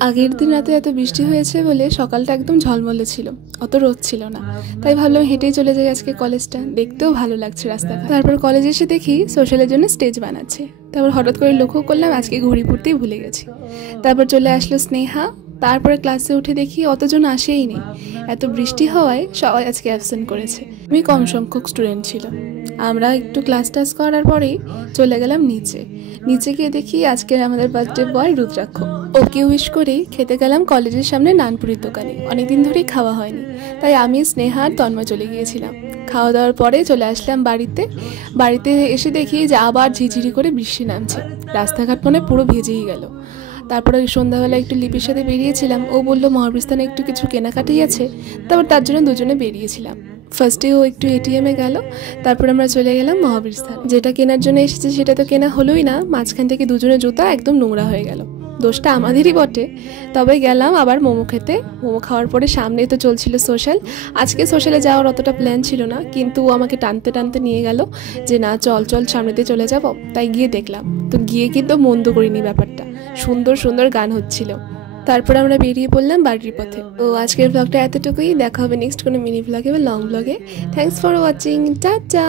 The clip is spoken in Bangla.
আগের দিন রাতে এত বৃষ্টি হয়েছে বলে সকালটা একদম ঝলমলে ছিল, অত রোদ ছিল না। তাই ভাবলাম হেঁটেই চলে যাই আজকে কলেজটা, দেখতেও ভালো লাগছে রাস্তাঘাট। তারপর কলেজে এসে দেখি সোশ্যালের জন্য স্টেজ বানাচ্ছে। তারপর হঠাৎ করে লক্ষ্য করলাম আজকে ঘড়ি পড়তেই ভুলে গেছি। তারপর চলে আসলো স্নেহা। তারপরে ক্লাসে উঠে দেখি অতজন আসেই নেই। এত বৃষ্টি হওয়ায় সবাই আজকে অ্যাবসেন্ট করেছে। আমি কম সংখ্যক স্টুডেন্ট ছিল। আমরা একটু ক্লাস টাস করার পরেই চলে গেলাম নিচে। নিচে গিয়ে দেখি আজকের আমাদের বার্থডে বয় রুদ্রাক্ষ। ওকে উইশ করেই খেতে গেলাম কলেজের সামনে নানপুরির দোকানে। অনেকদিন ধরেই খাওয়া হয়নি, তাই আমি স্নেহা আর তন্ময় চলে গিয়েছিলাম। খাওয়া দাওয়ার পরে চলে আসলাম বাড়িতে এসে দেখি যে আবার ঝিঝিরি করে বৃষ্টি নামছে। রাস্তাঘাট মনে পুরো ভিজেই গেল। তারপরে সন্ধ্যাবেলা একটু লিপির সাথে বেরিয়েছিলাম। ও বললো মহাবীরস্থানে একটু কিছু কেনাকাটাই আছে, তারপর তার জন্য দুজনে বেরিয়েছিলাম। ফার্স্টে ও একটু এটিএমে গেল, তারপর আমরা চলে গেলাম মহাবীরস্থান। যেটা কেনার জন্য এসেছে সেটা তো কেনা হলোই না, মাঝখান থেকে দুজনের জুতা একদম নোংরা হয়ে গেল। দোষটা আমাদেরই বটে। তবে গেলাম আবার মোমো খেতে। মোমো খাওয়ার পরে সামনেই তো চলছিল সোশ্যাল। আজকে সোশ্যালে যাওয়ার অতটা প্ল্যান ছিল না, কিন্তু ও আমাকে টানতে টানতে নিয়ে গেল যে না চল চল সামনেতে চলে যাব। তাই গিয়ে দেখলাম, তো গিয়ে কিন্তু মন্দ করিনি ব্যাপারটা। সুন্দর সুন্দর গান হচ্ছিল। তারপর আমরা বেরিয়ে পড়লাম বাড়ির পথে। তো আজকের ব্লগটা এতটুকুই। দেখা হবে নেক্সট কোনো মিনি ব্লগে বা লং ব্লগে। Thanks for watching, tata.